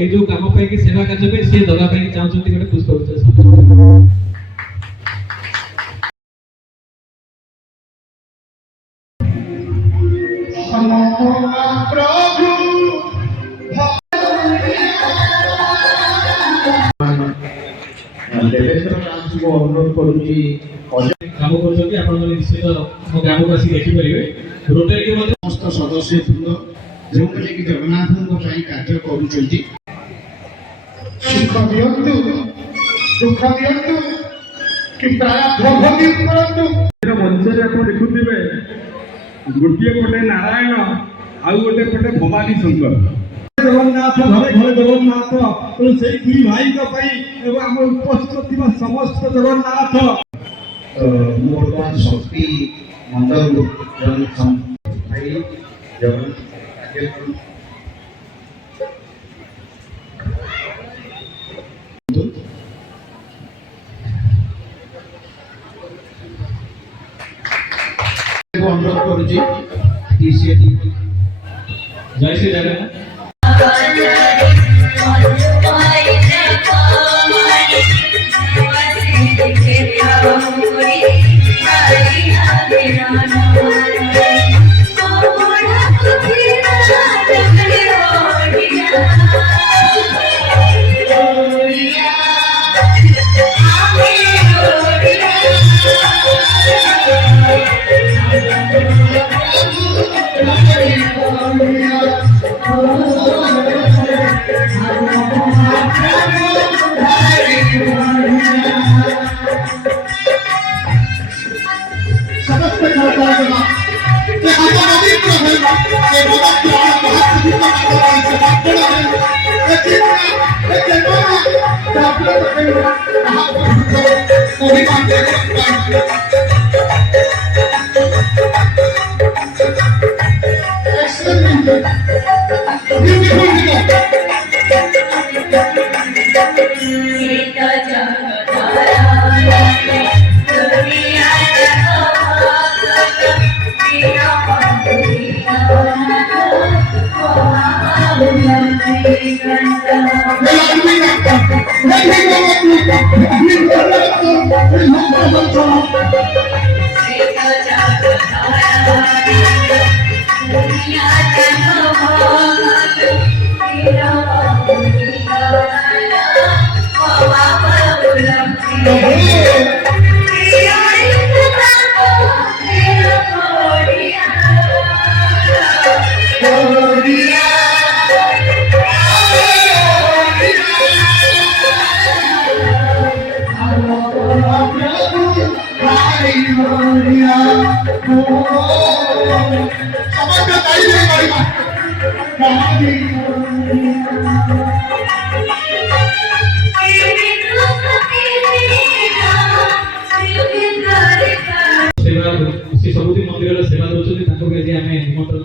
ए जो काम पे कि सेवा कार्य पे से दबा पे चाहउछंती गोटे पुष्प गुच्छ देवेंद्र राज को अनुरोध करूची काम करछथि आपण माने निश्चित मो ग्राम को आसी देखि परिबे रोटरी के मध्ये समस्त सदस्य वृंद जो कि जगन्नाथ को पई कार्य करूचंती सुख दियंतु दुख दियंतु कि प्राय प्रभति करंतु मंच रे आपण देखुथिबे गोटिए पटे नारायण आउ गोटे पटे भवानी शंकर जगन्नाथ घरे घरे जगन्नाथ तो से दुई भाई का पई एवं हम उपस्थित थिबा समस्त जगन्नाथ मोरदान शक्ति मंडल जन भाई जगन अनुरोध करूची जय श्री जगन्नाथ श्री सबुति मंदिर सेवा दउछथि ताको के जे हमें निमंत्रण